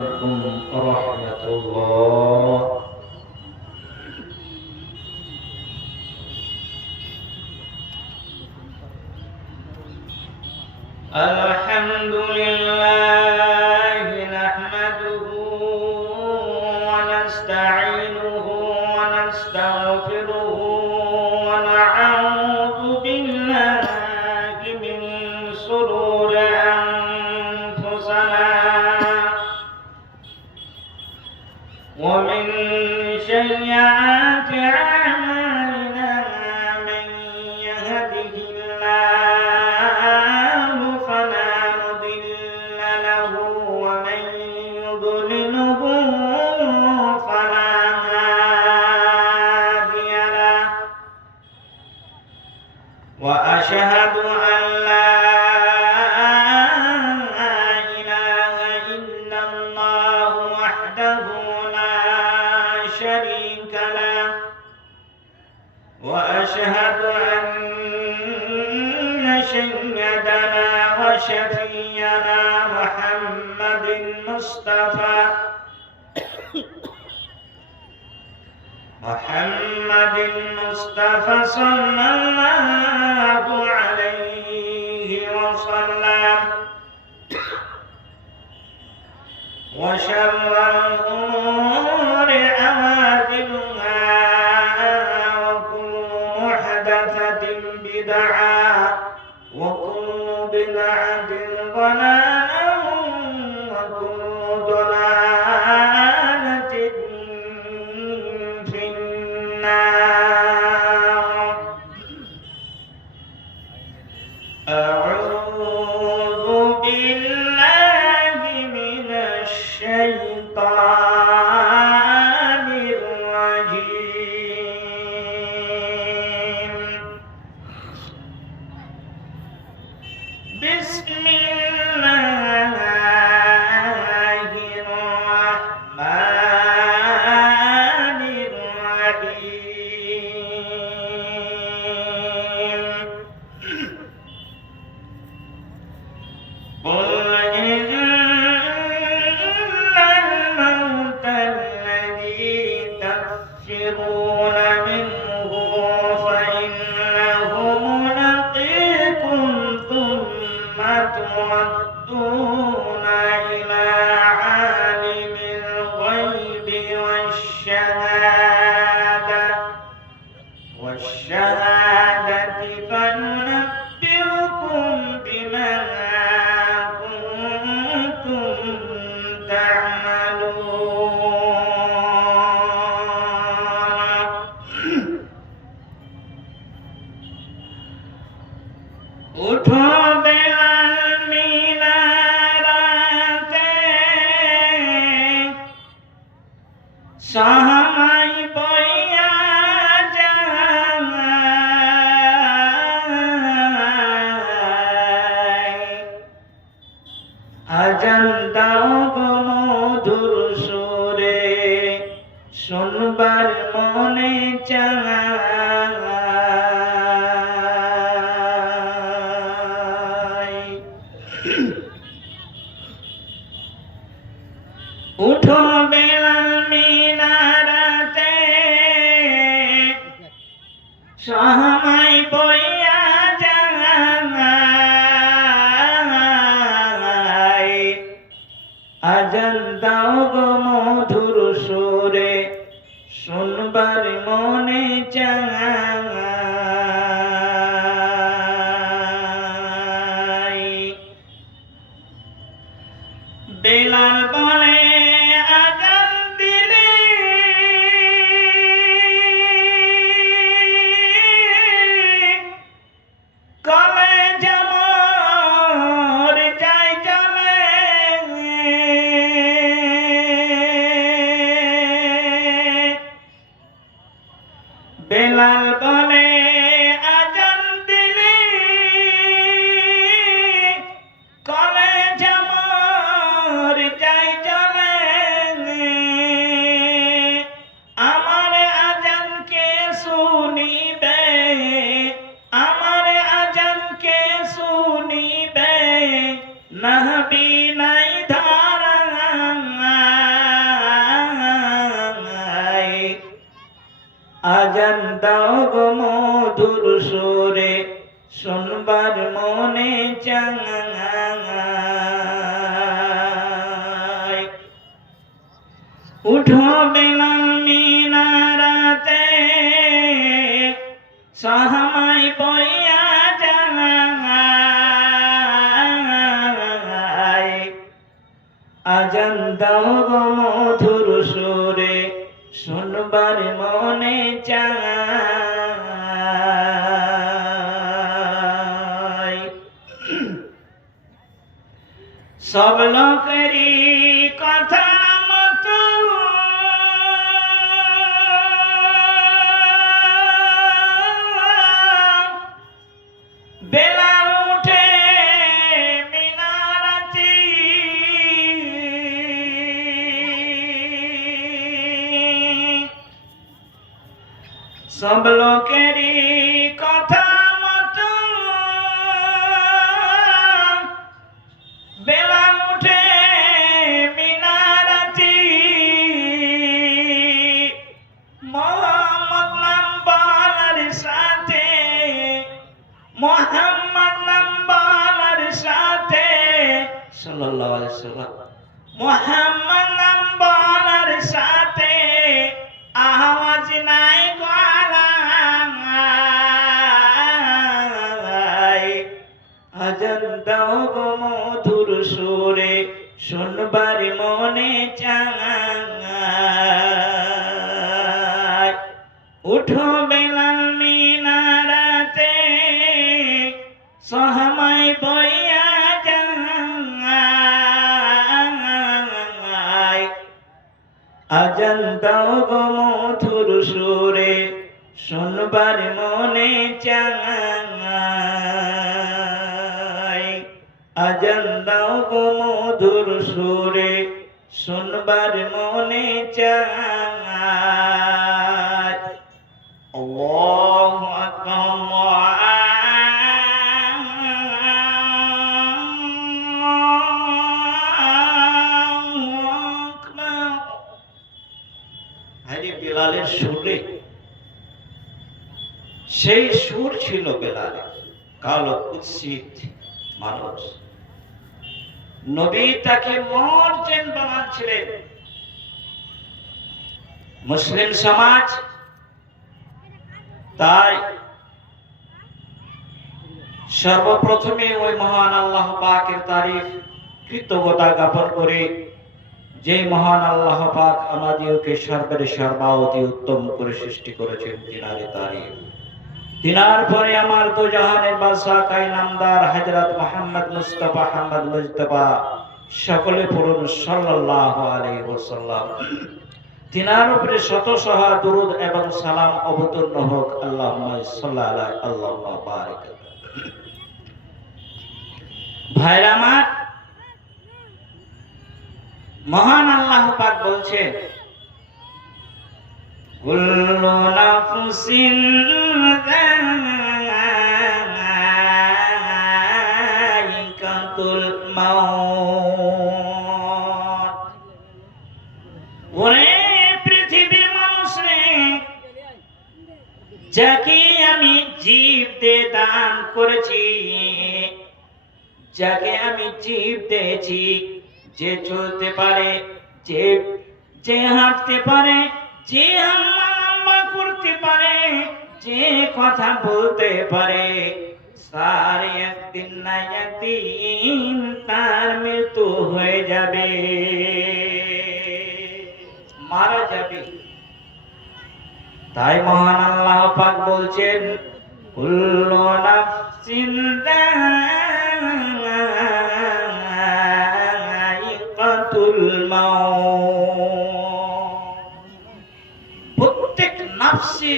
عليكم ورحمة الله. الحمد لله نحمده ونستعينه ونستغفره ونعوذ بالله من شرور أنفسنا ومن سيئات أعمالنا من يهده الله فلا مضل له ومن يضلله فلا هادي له وأشهد أن لا إله إلا الله وحده شريك له وأشهد أن سيدنا وشفيعنا محمد المصطفى صلى الله عليه وسلم وشر الأمور عوادلها وكل محدثة بدعة وكل بدعة ضلالة وكل ضلالة في النار. أعوذ بالله من الشيطان الرجيم. بسم الله الرحمن الرحيم. قل إن الموت الذي تفرون منه فإنه ملاقيكم ثم تردون إلى عالم الغيب والشهادة فينبئكم بما كنتم تعملون. উঠো বেলাল মিনারাতে সাহামাই বইয়া যায় আজান দাও গো মধুর সুরে শুনবার মনে চায়। উঠো বেলাল মিনারাতে সাহামাই বইয়া যায় আজান দাও গো মধুর সুরে শুনবার মনে চায়। বেলাল বলে আজান দিলে কলেজা মোর যায় চলে। বেলাল বলে আজান দিলে কলেজা মোর যায় চলে। আজান দাও গো মধুর সুরে শুনবার মনে চায় উঠো বেলাল মিনারাতে সাহামাই পড়িয়া যায় আজান দাও গো মধুর সুরে শুনবার মনে চায় সব লোকেরই কথা মতো বেলাল উঠে মিনারাতি সব লোকেরই কথা মতো বেলাল উঠে মিনারাতি মোহাম্মদ নাম বলার সাথে মোহাম্মদ নাম বলার সাথে সাল্লাল্লাহু আলাইহি ওয়াসাল্লাম মোহাম্মদ নাম বলার সাথে আওয়াজ নাই গলায় আজান দাও গো মধুর সুরে শুনবার মনে চায় উঠো বেলাল মিনারাতে সাহামাই বইয়া যায় আজান দাও গো মধুর সুরে শুনবার মনে চায় আজান দাও গো মধুর সুরে শুনবার মনে চায় আল্লাহু আকবার বেলালের সুরে সেই সুর ছিল বেলালের কালো কুৎসিত মানুষ নবী তাকে মর্জেন বানাচ্ছিলেন মুসলিম সমাজ তাই সর্বপ্রথমে ওই মহান আল্লাহ পাকের তারিফ কৃতজ্ঞতা জ্ঞাপন করে যে মহান আল্লাহ পাক আমাদেরকে সর্বের সর্বাবধি উত্তম করে সৃষ্টি করেছেন তিনারে তারিফ তিনার পরে আমার দু জাহানের বাদশা কায়নামদার হযরত মুহাম্মদ মুস্তাফা আহমদ মুজতবা সকলে পড়ুন সাল্লাল্লাহু আলাইহি ওয়াসাল্লাম তিনার উপরে শত শত দরুদ এবং সালাম অবতীর্ণ হোক আল্লাহুম্মা সাল্লি আলা আল্লাহুম্মা বারিক ভাইরা আমার মহান আল্লাহ পাক বলছেন কুল্লু নাফসিন যায়িকাতুল মাউত ওরে পৃথিবীর মানুষ রে যাকে আমি জীব দিয়ে দান করেছি যাকে আমি জীব দিয়েছি যে চলতে পারে যে হাঁটতে পারে যে আম্মা করতে পারে যে কথা বলতে পারে তার একদিন না একদিন তার মৃত্যু হয়ে যাবে মারা যাবে তাই মহান আল্লাহ পাক বলছেন কুল্লু নাফসিন প্রত্যেক নাফসে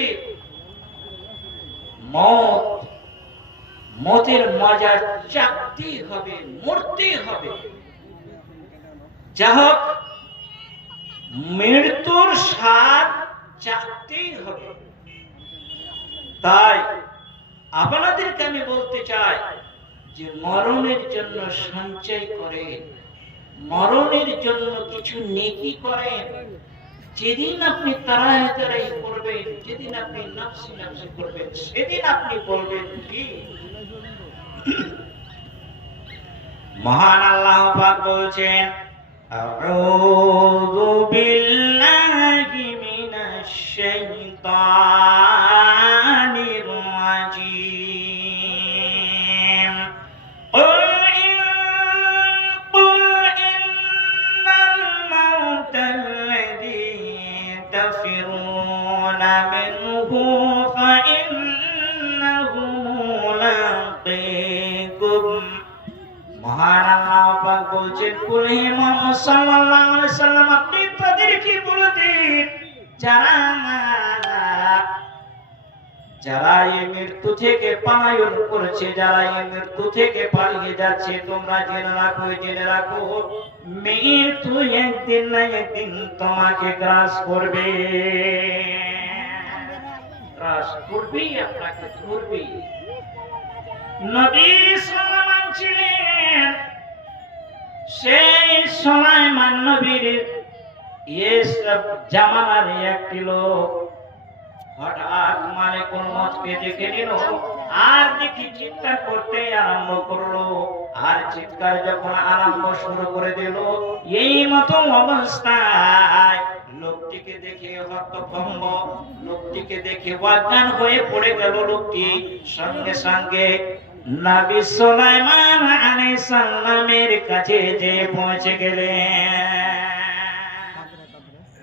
মতের মজা চাকতেই হবে মরতেই হবে যা হোক মৃত্যুর স্বাদ চাকতেই হবে তাই আপনাদেরকে আমি বলতে চাই যে মরণের জন্য সঞ্চয় করেন মরণের জন্য কিছু নেকি করেন যেদিন আপনি তারায় তারাই করবেন, যেদিন আপনি নাফসি নাফসি করবেন, সেদিন আপনি বলবেন কি? মহান আল্লাহ পাক বলছেন, আউযু বিল্লাহি মিনাশ শাইতানির রাজীম। قل إن الموت الذي تفرون منه فإنه ملاقيكم। মহান আল্লাহ পাক বলছেন, কুল হে মুহাম্মদ সাল্লাল্লাহু আলাইহি সাল্লাম, আপনি তাদেরকে বলে দিন যারা এই মৃত্যু থেকে পলায়ন করছে, যারা এই মৃত্যু থেকে পালিয়ে যাচ্ছে, তোমরা জেনে রাখো মৃত্যু একদিন না একদিন তোমাকে গ্রাস করবে, গ্রাস করবেই, আপনাকে ধরবেই। নবী সুলাইমান ছিলেন সেই সুলাইমান নবীর জামানার একটি লোক। হঠাৎ মালিকুল মউতকে দেখে নিল, আর দেখি চিৎকার করতে আরম্ভ করলো। আর চিৎকার যখন আরম্ভ শুরু করে দিল, এই মতো অবস্থায় লোকটিকে দেখে হতভম্ব, লোকটিকে দেখে অজ্ঞান হয়ে পড়ে গেল। লোকটি সঙ্গে সঙ্গে নবী সুলাইমান আলাইহিস সালামের কাছে যে পৌঁছে গেলেন।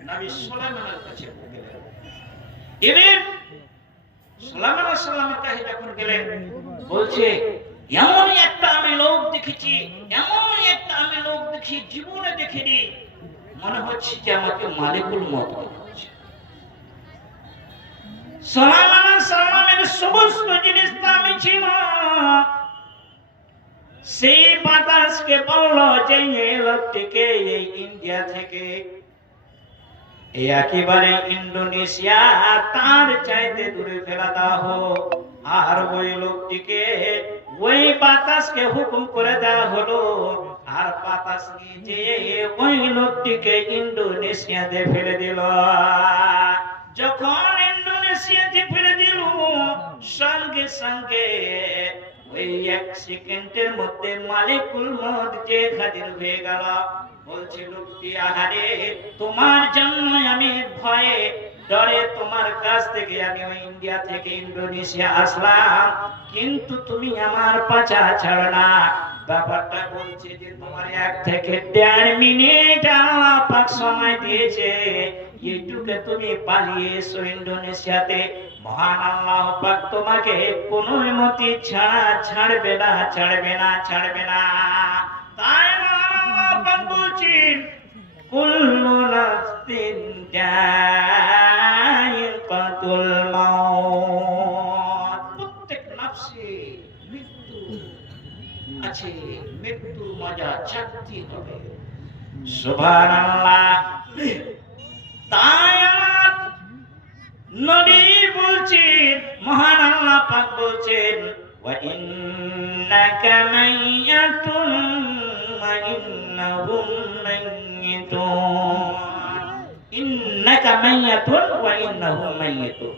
নবী সুলাইমানের কাছে সালামের কাছে যখন গেলেন, বলছে, এমনই একটা আমি লোক দেখেছি, এমনই একটা আমি লোক দেখি, জীবনে দেখিনি, মনে হচ্ছে যে আমাকে মালিকুল মউত মনে হচ্ছে। সালামের সমস্ত জিনিস দামি ছিল। সেই বাতাসকে বলল যে এই লোকটিকে এই ইন্ডিয়া থেকে একেবারে ইন্দোনেশিয়া তার চাইতে দূরে ফেলা দেওয়া হোক। আর ওই লোকটিকে, ওই বাতাসকে হুকুম করে দেওয়া হলো, আর বাতাস নিয়ে যে ওই লোকটিকে ইন্দোনেশিয়াতে ফেলে দিল। যখন ইন্দোনেশিয়াতে ফেলে দিল, সঙ্গে সঙ্গে ওই এক সেকেন্ডের মধ্যে মালিকুল মউত যে হাজির হয়ে গেল। বলছে লোকটি, আহারে, তোমার জন্য আমি ভয়ে ডরে তোমার কাছ থেকে আমি ওই ইন্ডিয়া থেকে ইন্দোনেশিয়া আসলাম, কিন্তু তুমি আমার পাছা ছাড়ো না। ব্যাপারটা বলছে যে তোমার 1 থেকে 1.5 মিনিট আল্লাহ পাক সময় দিয়েছে, এইটুকু তুমি পালিয়ে এসো ইন্দোনেশিয়াতে। মহান আল্লাহ পাক তোমাকে কোনো মতে ছাড়বে না, ছাড়বে না, ছাড়বে না। তাই আল্লাহ পাক বলছেন, কুল্লু নাফসিন যায়িকাতুল মাউত, প্রত্যেক নাফসে মৃত্যু আছে, মৃত্যুর মজা চাকতি হবে। সুবহানাল্লাহ। তাই আমার নবী বলছেন, মহান আল্লাহ পাক বলছেন, ওয়া ইন্নাকা মাইয়াতুন ওয়া ইন্নাহুম মাইয়াতুন, ইন্নাকা মাইয়াতুন ওয়া ইন্নাহুম মাইয়াতুন।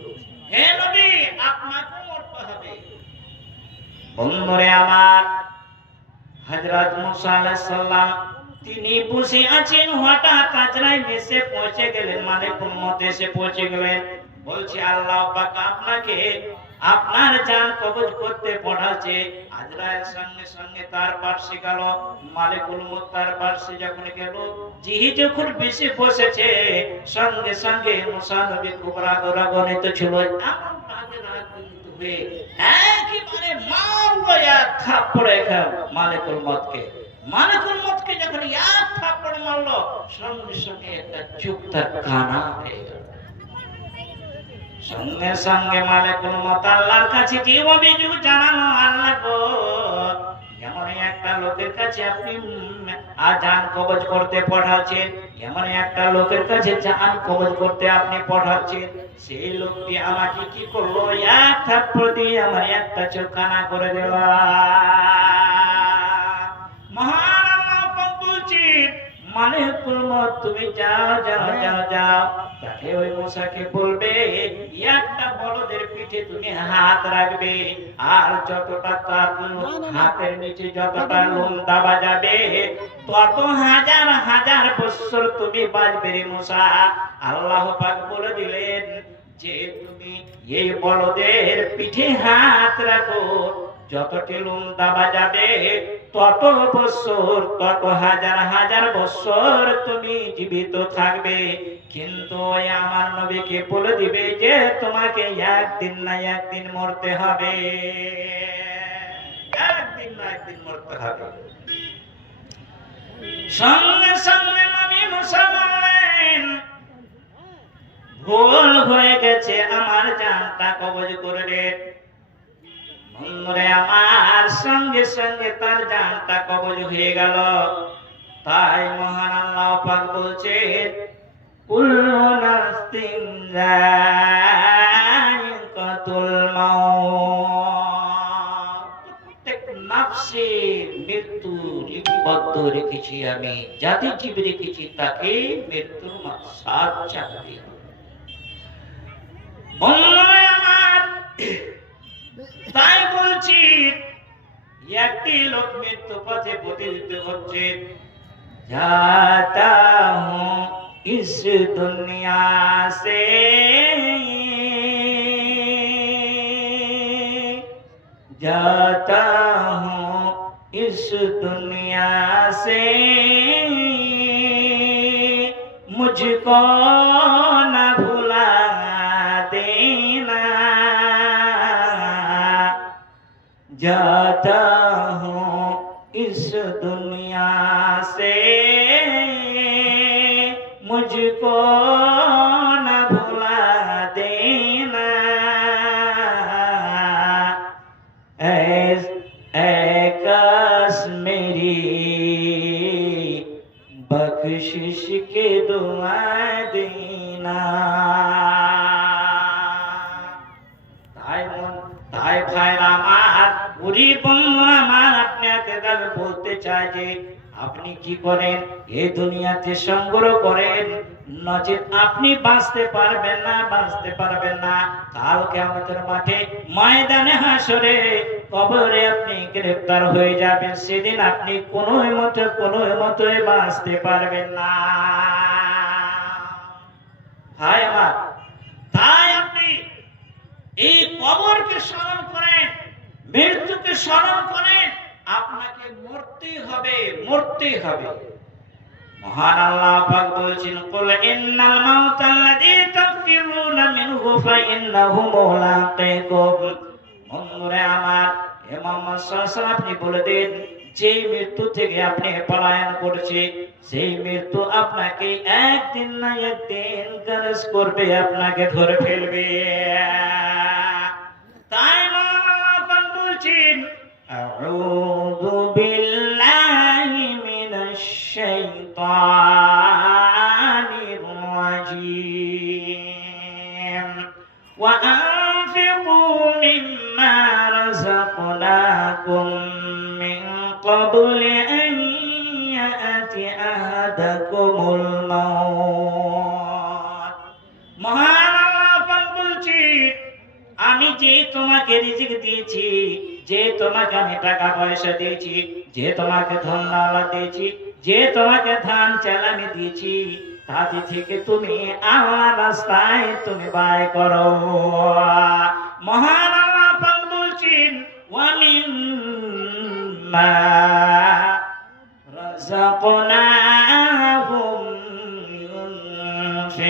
হে নবী, আপনাকে মরতে হবে। বন্ধুরে আমার, হযরত মুসা আলাইহিস সালাম তিনি বসে আছেন, হঠাৎ আজরাইল এসে পৌঁছে গেলেন, মালিকুল মউত এসে পৌঁছে গেলেন। বলছে, আল্লাহ পাক আপনাকে আপনার জান কবজ করতে পাঠাচ্ছে। আজরাইল সঙ্গে সঙ্গে তার পাশে গেল। মালিকুল মউত তার পাশে যখন গেল, জিহি যখন বেশি বসেছে, সঙ্গে সঙ্গে মুসা নবী খুব রাগান্বিত ছিল। এমন রাগান্বিত হয়ে একেবারে মারলো, এক থাপ্পড়ে মালিকুল মউতকে। মালিকুল মউতকে যখন এক থাপ্পড় মারলো, সঙ্গে সঙ্গে একটা চোখ তার কানা হয়ে গেল। সঙ্গে সঙ্গে মালিকুল মউত আল্লাহর কাছে কি অভিযোগ জানানো, আল্লাহ গো, এমন একটা লোকের কাছে আপনি জান কবজ করতে পাঠাচ্ছেন, এমন একটা লোকের কাছে জান কবজ করতে আপনি পাঠাচ্ছেন, সেই লোকটি আমাকে কি করলো, এক থাপ্পড় দিয়ে আমার একটা চোখ কানা করে দিল। মহান আল্লাহ পাক বলছেন, মালিকুল মউত তুমি যাও যাও যাও যাও। তাকে ওই মূসাকে বলবে একটা বলদের পিঠে তুমি হাত রাখবে, আর যতটা তার হাতের নিচে যতটা লোম দাবা যাবে তত হাজার হাজার বছর তুমি বাঁচবে রে মূসা। আল্লাহ পাক বলে দিলেন যে তুমি এই বলদের পিঠে হাত রাখো, যতটি লোম দাবা যাবে তত বছর, তত হাজার হাজার বছর তুমি জীবিত থাকবে। কিন্তু ওই আমার নবীকে বলে দিবে যে তোমাকে একদিন না একদিন মরতে হবে, একদিন না একদিন মরতে হবে। সঙ্গে সঙ্গে নবী মুসা বললেন ভুল হয়ে গেছে, আমার জানটা কবজ করে দে। বন্ধুরে আমার, সঙ্গে সঙ্গে তার জানটা কবজ হয়ে গেল। তাই মহান আল্লাহ পাক বলছেন কুল্লু নাফসিন যায়িকাতুল মাউত, প্রত্যেক নাফসের মৃত্যু লিপিবদ্ধ রেখেছি আমি, যাতে জীব রেখেছি তাকে মৃত্যুর স্বাদ চাকরি। বন্ধুরে আমার, তাই বলছি একটি লোক মৃত্যু পথে পতিত হচ্ছে, जाता हूँ इस दुनिया से जाता हूँ इस दुनिया से मुझको न भुला देना जाता हूँ इस दुनिया से मुझको न भुला देना ऐ काश मेरी बख्शिश के दुआ देना। তাই ভাইরা আমার, বুড়ি বন্ধুরা আমার, আপনাকে বলতে চাই যে আপনি কি করেন এই দুনিয়াতে সংগ্রহ করেন, নচেত আপনি বাঁচতে পারবেন না, বাঁচতে পারবেন না। কাল কিয়ামতের মাঠে ময়দানে হাসরে কবরে আপনি গ্রেফতার হয়ে যাবেন, সেদিন আপনি কোনো মতে বাঁচতে পারবেন না। ভাই আমার, তাই আপনি এই কবরকে স্মরণ করেন, মৃত্যুকে স্মরণ করেন, আপনাকে মরতেই হবে, মরতেই হবে। মহান আল্লাহ পাক বলেছেন কুল ইন্নাল মাউতাল্লাযী তাফিরুনা মিনহু ফাইন্নাহু মুলাকিকুম। বন্ধুরে আমার, হে মুহাম্মদ সাল্লাল্লাহু আলাইহি ওয়াসাল্লাম, আপনি বলে দেন যেই মৃত্যু থেকে আপনি পলায়ন করছেন সেই মৃত্যু আপনাকে একদিন না একদিন গ্রাস করবে, আপনাকে ধরে ফেলবে। তাই আল্লাহ পাক বলছেন আউযু বিল্লাহি মিনাশ শাইতানির রাজীম ওয়া আনফিকু মিম্মা রাযাকনাকুম মিন ক্বাবলি আন ইয়াতি আহাদাকুমুল মাউত। মহান আল্লাহ পাক বলছেন আমি যে তোমাকে রিজিক দিয়েছি, যে তোমাকে আমি টাকা পয়সা দিয়েছি, যে তোমাকে ধন দৌলত দিয়েছি, যে তোমাকে ধান চাল আমি দিয়েছি, তাতে থেকে তুমি আল্লাহর রাস্তায় তুমি ব্যয় করো। মহান আল্লাহ পাক বলছেন ওয়া মিম্মা রাযাকনাহুম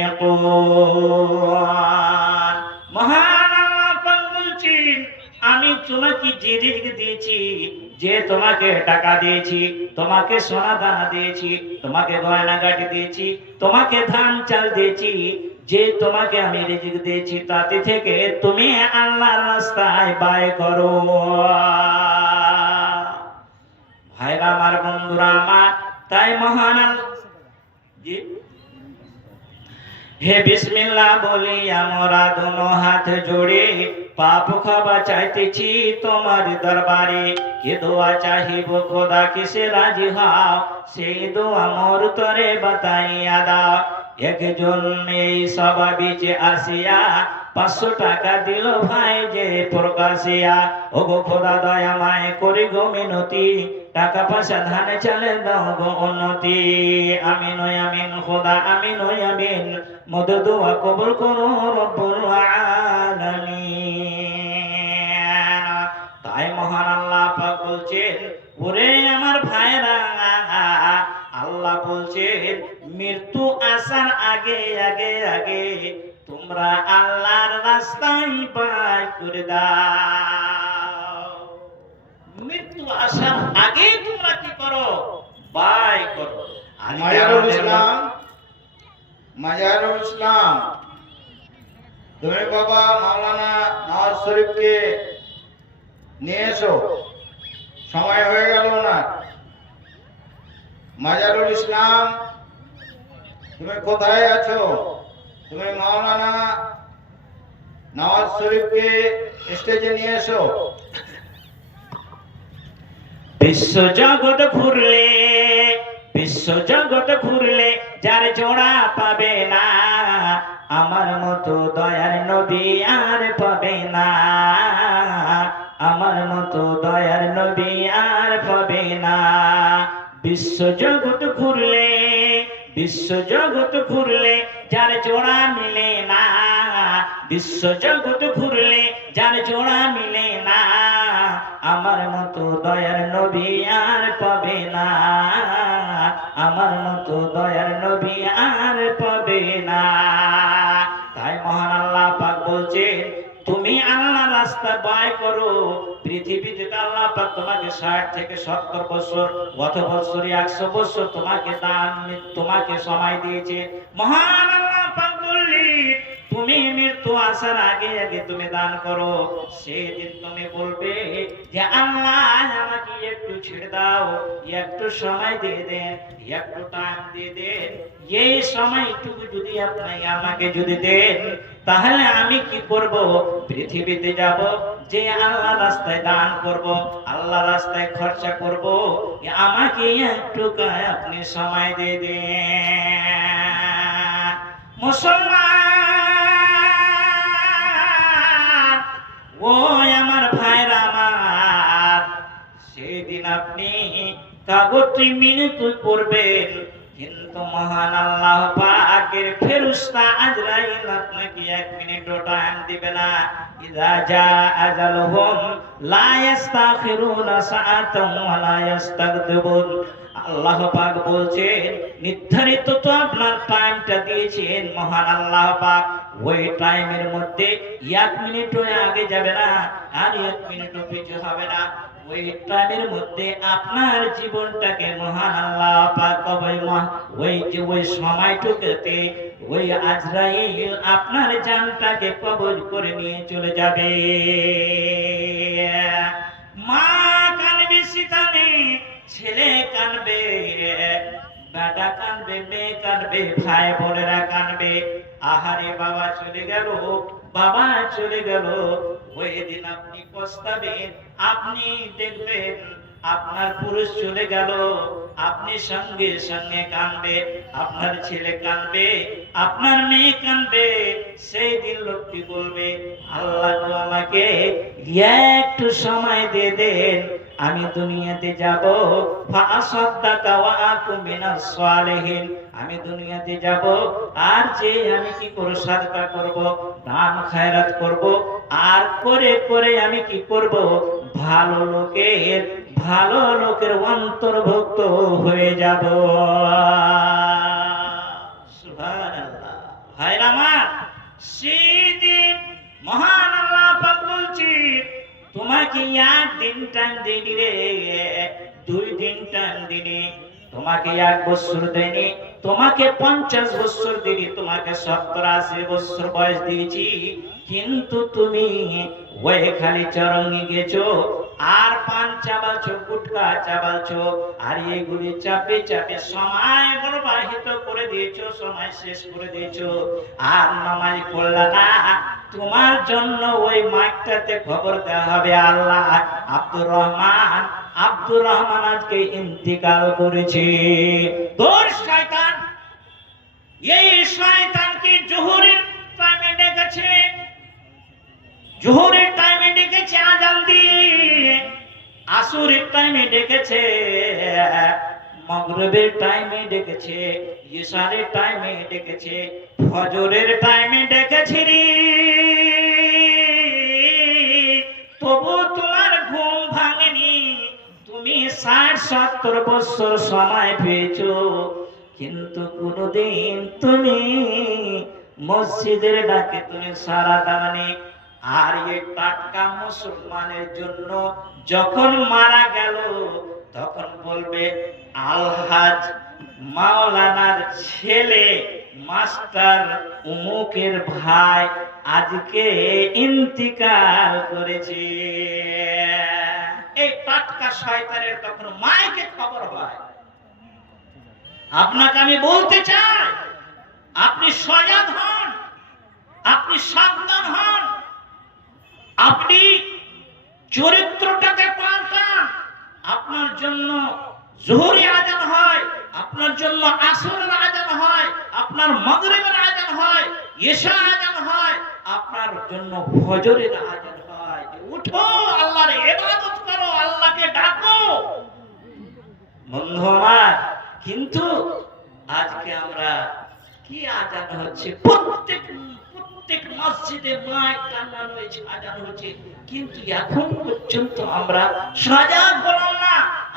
ইউনফিকুন। মহান আল্লাহ পাক বলছেন আমি তোমাকে যে রিজিক দিয়েছি, যে তোমাকে টাকা দিয়েছি, তোমাকে সোনা দানা দিয়েছি, তোমাকে গয়নাগাটি দিয়েছি, তোমাকে ধান চাল দিয়েছি, যে তোমাকে আমি রিজিক দিয়েছি, তাতে থেকে তুমি আল্লাহর রাস্তায় ব্যয় করো। ভাইরা আমার, বন্ধুরা আমার, তাই মহান জি হে বিসমিল্লাহ বলি আমরা দোনো হাত জোড়ে পাপ ক্ষমা চাইতেছি তোমার দরবারে, কে দোয়া চাহিব খোদা কিসে রাজি হও, সেই দোয়া মোর তরে বাতাইয়া দাও। একজন এই সভা বিচে আসিয়া 500 টাকা দিল ভাই যে প্রকাশিয়া, ও গো খোদা দয়া মায় করি গো মিনতি, টাকা পয়সা ধানে চালে দাও গো উন্নতি। আমিন আমিন খোদা আমিন আমিন, মদের দোয়া কবুল করো রব্বুল আলামিন। তাই মহান আল্লাহ পাক বলছেন, ওরে আমার ভাইরা, আল্লাহ বলছেন মৃত্যু আসার আগে আগে আগে তোমরা আল্লাহর রাস্তায় বাই করে দাও। মৃত্যু আসার আগে তোমরা কি করো? বাই করো। মাজারুল ইসলাম, মাজারুল ইসলাম, তুমি বাবা মাওলানা নওয়াজ শরীফকে নিয়ে এসো, সময় হয়ে গেল না। মাজারুল ইসলাম, তুমি কোথায় আছো? তুমি মাওলানা নওয়াজ শরীফকে স্টেজে নিয়ে এসো। বিশ্ব জগৎ ঘুরলে, বিশ্ব জগৎ ঘুরলে যার জোড়া পাবে না, আমার মতো দয়ার নবী আর পাবে না, আমার মতো দয়ার নবী আর পাবে না। বিশ্ব জগৎ ঘুরলে, বিশ্ব জগৎ ঘুরলে যার জোড়া মিলে না, বিশ্ব জগৎ ঘুরলে যার জোড়া মিলে না, আমার মতো দয়ার নবী আর পাবে না, আমার মতো দয়ার নবী আর পাবে না। তাই মহান আল্লাহ পাক বলছেন, তুমি আল্লাহ রাস্তা বাই করো। পৃথিবীতে আল্লাহ পাক তোমাকে 60 থেকে 70 বছর, গত বছরই 100 বছর তোমাকে দান, তোমাকে সময় দিয়েছে। মহান আল্লাহ পাক বললেন, তুমি মৃত্যু আসার আগে আগে তুমি দান করো। সেদিন তুমি বলবে যে আল্লাহ আমাকে একটু ছেড়ে দাও, একটু সময় দিয়ে দেন, একটু টাইম দিয়ে দেন। এই সময়টুকু যদি আপনি আমাকে যদি দেন, তাহলে আমি কি করব? পৃথিবীতে যাব, যে আল্লাহ রাস্তায় দান করব, আল্লাহ রাস্তায় খরচা করব। আমাকে একটু আপনি সময় দিয়ে দেন। মুসলমান, ও আমার ভাইরা আমার, সেদিন আপনি কাগজটি মিনতি করবেন, কিন্তু মহান আল্লাহ পাকের ফেরেশতা আজরাইল আপনাকে 1 মিনিটও টাইম দিবে না। ইযা জা আজালুহুম লা ইস্তাখিরুনা সাআতান ওয়া লা ইস্তাগদিবুন। আল্লাহ পাক বলছেন, নির্ধারিত তো আপনার টাইমটা দিয়েছেন মহান আল্লাহ পাক, ওই টাইমের মধ্যে 1 মিনিটও আগে যাবে না, আর 1 মিনিটও পিছু হবে না। ওই টাইমের মধ্যে আপনার জীবনটাকে মহান আল্লাহ পাক ওই যে ওই সময়টুকুতে ওই আজরাইল আপনার জানটাকে কবজ করে নিয়ে চলে যাবে। মা কানবে, সীতানে ছেলে কানবে, বেটা কানবে, মেয়ে কানবে, ভাই বোনেরা কানবে। আহারে বাবা চলে গেল, বাবা চলে গেল। ওই দিন আপনি পস্তাবেন, আপনি দেখবেন আপনার পুরুষ চলে গেল, আপনি সঙ্গে সঙ্গে কানবে, আপনার ছেলে কানবে, আপনার মেয়ে কানবে। সেই দিন লোকটি বলবে, আল্লাহ আমাকে একটু সময় দিয়ে দেন, আমি দুনিয়াতে যাব, ফাসাদদাকা ওয়া আকুম মিনাস সালিহিন। আমি দুনিয়াতে যাব, আর যে আমি কি করব? সাদকা করব, দান খায়রাত করব, আর করে করে আমি কি করব? ভালো লোকের অন্তর্ভুক্ত হয়ে যাব। সুবহানাল্লাহ। ভাইরা আমার, সেদিন মহান আল্লাহ পাক বলছি, তোমাকে 1 দিন টাইম দিনি রে, 2 দিন টাইম দিনি, তোমাকে 1 বছর দিনি, তোমাকে 50 বছর দিনি, তোমাকে 70-80 বছর বয়স দিয়েছি, কিন্তু তুমি ওই খালি চরঙ্গি গেছো, আর পান চাবালছো, গুটকা চাবালছো, আর এইগুলি চাপে চাপে সময় প্রবাহিত করে দিয়েছো, সময় শেষ করে দিয়েছো, আর নামাজ পড়লা না। তোমার জন্য ওই মাঠটাতে খবর দেওয়া হবে, আল্লাহ আব্দুর রহমান আজকে ইন্তিকাল করেছে। তোর শয়তান, এই শয়তানকে জোহরের টাইমে ডেকেছে, জোহরের টাইমে ডেকেছে আজান দিয়ে, আসরের টাইমে ডেকেছে, মাগরিবের টাইমে ডেকেছে, ইশারের টাইমে ডেকেছে, ফজরের টাইমে ডেকেছে রে। তবু তোমার ঘুম ভাঙেনি। তুমি ৬০-৭০ বছর সময় পেয়েছো, কিন্তু কোনদিন তুমি মসজিদের ডাকে তুমি সাড়া দাওনি। আর এই টাটকা মুসলমানের জন্য যখন মারা গেল তখন বলবে আলহাজ মাওলানার ছেলে মাস্টার উমুকের ভাই আজকে ইন্তিকাল করেছে। এই টাটকা শয়তানের তখন মাইকে খবর হয়। আপনাকে আমি বলতে চাই, আপনি সজাগ হন, আপনি সাবধান হন, আপনি চরিত্রটাকে পাল্টান। আপনার জন্য জোহরে আজান হয়, আপনার জন্য আসরের আজান হয়, আপনার মাগরিবের আজান হয়, ইশা আজান হয়, আপনার জন্য ফজরের আজান হয়। উঠো, আল্লাহর ইবাদত করো, আল্লাহকে ডাকো। বন্ধু আমার, কিন্তু আজকে আমরা কি আজান হচ্ছে, প্রত্যেক মসজিদে মাইক টানানো হয়েছে, আজান হচ্ছে, কিন্তু এখন পর্যন্ত আমরা সজাগ হলাম না,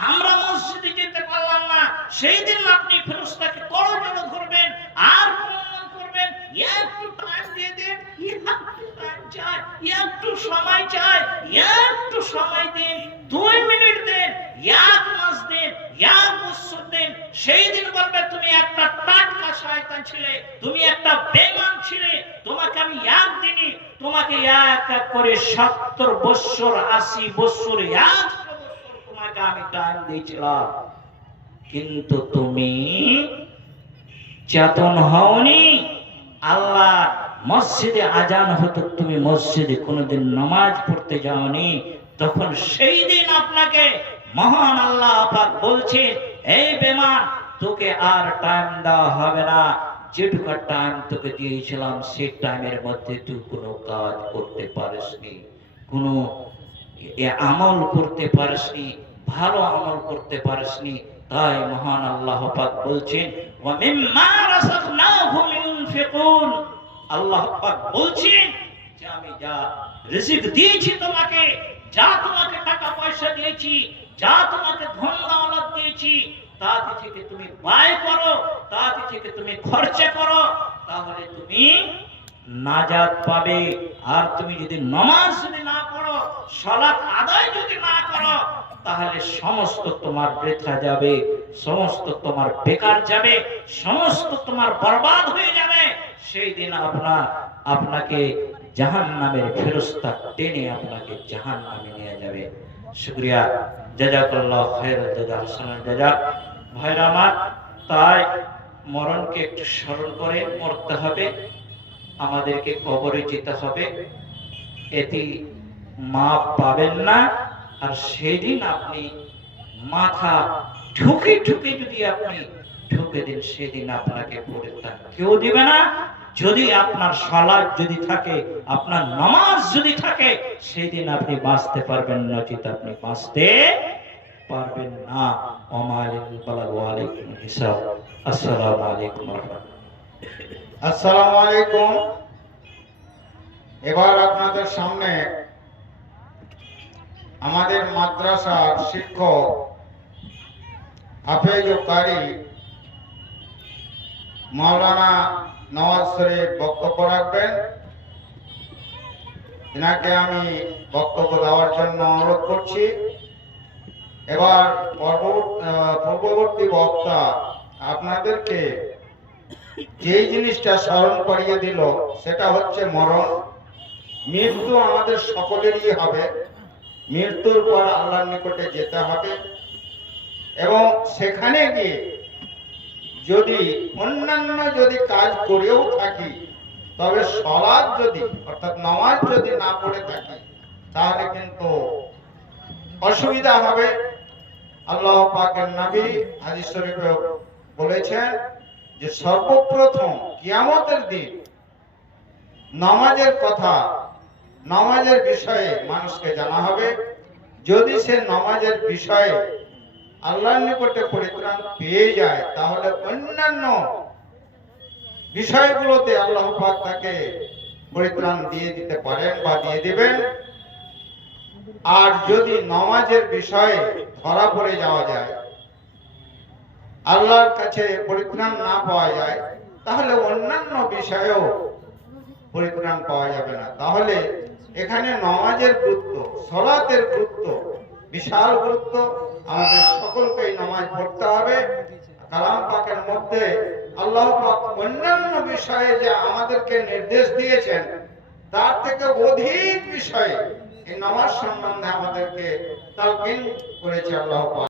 আমরা মসজিদে যেতে পারলাম না। সেই দিন আপনি ফেরেশতাকে করজোড়ে ধরবেন আর প্রণাম করবেন, একটু টাইম দিয়ে দেন, একটু টাইম চাই, একটু সময় চাই, একটু সময় দিন, 2 মিনিট দেন, 1 মাস দেন, 1 বছর দেন। সেই দিন বলবে তুমি একটা টাটকা শয়তান ছিলে, তুমি একটা বেঈমান ছিলে, তোমাকে আমি একদিনই, তোমাকে এক এক করে 70 বছর, 80 বছর, 100 বছর তোমাকে আমি টাইম দিয়েছিলাম, কিন্তু তুমি চেতন হওনি। আল্লাহ মসজিদে আজান হতো, তুমি মসজিদে কোনোদিন নামাজ পড়তে যাওনি। তখন সেই দিন আপনাকে মহান আল্লাহ পাক বলছেন, এই বেঈমান, তোকে আর টাইম দেওয়া হবে না। যেটুকু টাইম তোকে দিয়েছিলাম সেই টাইমের মধ্যে তুই কোনো কাজ করতে পারিসনি, কোনো আমল করতে পারিসনি, ভালো আমল করতে পারিসনি। তাই মহান আল্লাহ পাক বলছেন, ওয়া মিম্মা রাযাকনাহুম ইউনফিকুন। আল্লাহ পাক বলছেন যে আমি যা রিজিক দিয়েছি তোমাকে, যা তোমাকে টাকা পয়সা দিয়েছি, যা তোমাকে ধন দৌলত দিয়েছি, তা থেকে তুমি ব্যয় করো, তা থেকে তুমি খরচা করো, তাহলে তুমি নাজাত পাবে। আর তুমি যদি নামাজ যদি না পড়ো, সালাত আদায় যদি না করো, তাহলে সমস্ত তোমার বৃথা যাবে, সমস্ত তোমার বেকার যাবে, সমস্ত তোমার বরবাদ হয়ে যাবে। সেই দিন আপনাকে জাহান্নামের ফেরেশতা টেনে আপনাকে জাহান্নামে নিয়ে যাবে। শুকরিয়া, জাযাকাল্লাহ খায়রাল জাযা, হাসানাল জাযা। ভাইরা আমার, তাই মরণকে একটু স্মরণ করে মরতে হবে, আমাদেরকে কবরে যেতে হবে, এতে মাপ পাবেন না। আর সেদিন আপনি মাথা ঠুকে ঠুকে যদি আপনি ঠুকে দেন, সেদিন আপনাকে পরিত্রাণ কেউ দিবে না। যদি আপনার সালাত যদি থাকে, আপনার নামাজ যদি থাকে, সেদিন আপনি বাঁচতে পারবেন, নচিত আপনি বাঁচতে পারবেন না। ওয়ালাইকুম হিসাব। আসসালামু আলাইকুম ওয়া রাহমাতুল্লাহ। আসসালামু আলাইকুম। এবার আপনাদের সামনে আমাদের মাদ্রাসার শিক্ষক হাফেজ ও কারি মাওলানা নওয়াজ শরীফ বক্তব্য রাখবেন। এনাকে আমি বক্তব্য দেওয়ার জন্য অনুরোধ করছি। এবার পূর্ববর্তী বক্তা আপনাদেরকে যে জিনিসটা স্মরণ করিয়ে দিল, সেটা হচ্ছে মরণ। মৃত্যু আমাদের সকলেরই হবে, মৃত্যুর পর আল্লাহর নিকটে যেতে হবে এবং সেখানে গিয়ে যদি অন্যান্য যদি কাজ করেও থাকি, তবে সালাত যদি অর্থাৎ নামাজ যদি না পড়ে থাকি, তাহলে কিন্তু অসুবিধা হবে। আল্লাহ পাকের নবী হাদিস শরীফে বলেছেন যে সর্বপ্রথম কিয়ামতের দিন নামাজের কথা, নামাজের বিষয়ে মানুষকে জানা হবে। যদি সে নামাজের বিষয়ে আল্লাহর নিকটে পরিত্রাণ পেয়ে যায়, তাহলে অন্যান্য বিষয়গুলোতে আল্লাহ পাক তাকে পরিত্রাণ দিয়ে দিতে পারেন বা দিয়ে দিবেন। আর যদি নামাজের বিষয়ে ধরা পড়ে যাওয়া যায়, আল্লাহর কাছে পরিত্রাণ না পাওয়া যায়, তাহলে অন্যান্য বিষয়েও পরিত্রাণ পাওয়া যাবে না। তাহলে এখানে নামাজের গুরুত্ব, সালাতের গুরুত্ব, বিশাল গুরুত্ব। আমাদের সকলকেই নামাজ পড়তে হবে। কালাম পাকের মধ্যে আল্লাহ পাক অন্যান্য বিষয়ে যে আমাদেরকে নির্দেশ দিয়েছেন, তার থেকে অধিক বিষয়ে এই নামাজ সম্বন্ধে আমাদেরকে তালকিন করেছে আল্লাহ পাক।